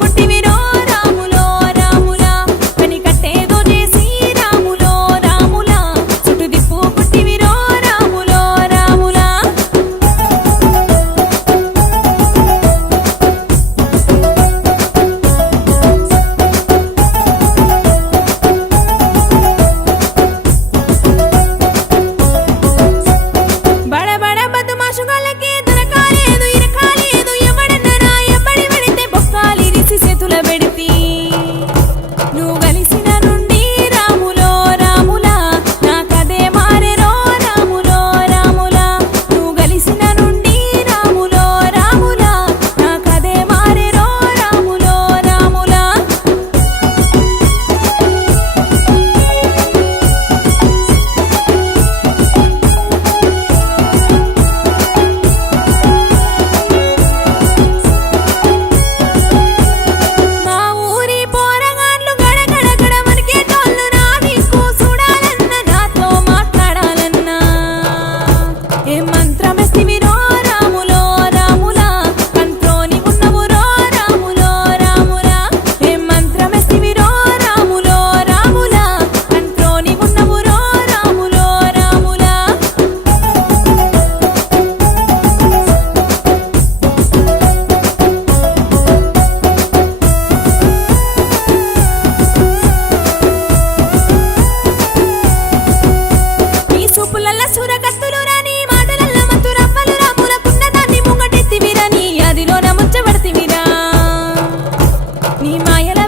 పుట్టివిరో రాములో రాములా కని కట్టేదో చేసి రాములో రాములా చుట్టు దిప్పు పుట్టివిరో రాములో రాములా బడబడ బద్మాషుగాళ్ళకి దొరకాలేదు ఇరకాలేదు ఎవడన్నరా ఎప్పడి పడితే బొక్కాలిరిసి చేతుల పెడితి నువ్వు కలిసిన నుండి రాములో రాములా నాకదే మారెరో రాములో రాములా నువ్వు కలిసిన నుండి రాములో రాములా నాకదే మారెరో రాములో రాములా మా ఊరి పోరగాండ్లు గడగడగడ వణికేటోళ్ళు నా దిక్కు చూడాలన్నా నాతో మాట్లాడాలన్నా ఏ మంత్రమేస్తివిరో రాములో రాములా కంట్లోని ఉన్నవురో రాములో రాములా ఏ మంత్రమేస్తివిరో రాములో రాములా కంట్లోని ఉన్నవురో రాములో రాములా నీ సూపులల్ల సూరకత్తులు రాని మాటలల్ల మత్తు రవ్వలు రాములకున్న దాన్ని ముంగటెత్తివిరా నీ అదిలోన ముచ్చబడితివిరా నీ మాయల